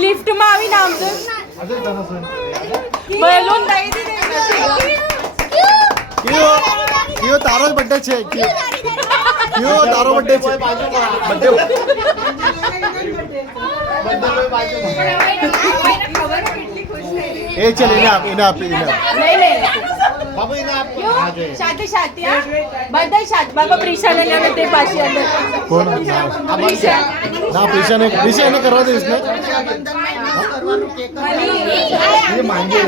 Lift में आवीने आमचं balloon दई દીધે क्यों तारो बर्थडे छे क्यों तारो बर्थडे छे बर्थडे ए चल इन्हें आप नहीं बाबू इन्हें आप शादी शादी बर्थडे शादी बाबा प्रीशा ने लेने ते पाशी अंदर कौन प्रीशा ना प्रीशा ने करवा दे इसने ये मांगे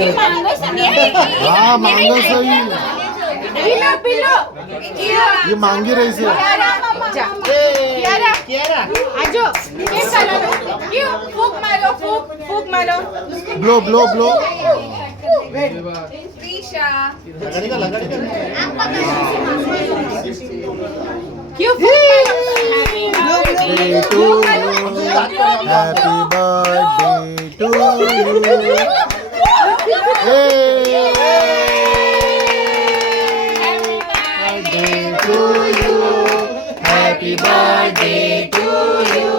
हाँ मांगो सही पिलो पिलो ये मांगी रही से कियारा आजो केक खालो क्यों फूक मारो ब्लो ब्लो ब्लो प्रीशा क्यों फूक मारो Happy to you, happy birthday to you.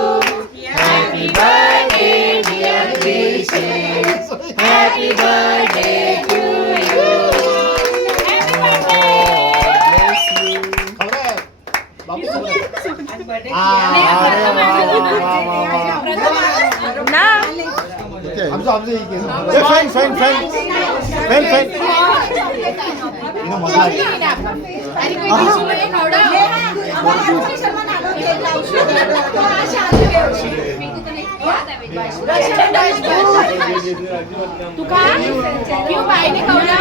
Happy birthday to you, happy birthday dear Krishan, happy birthday to you. ना तू का क्यों बाईने खवला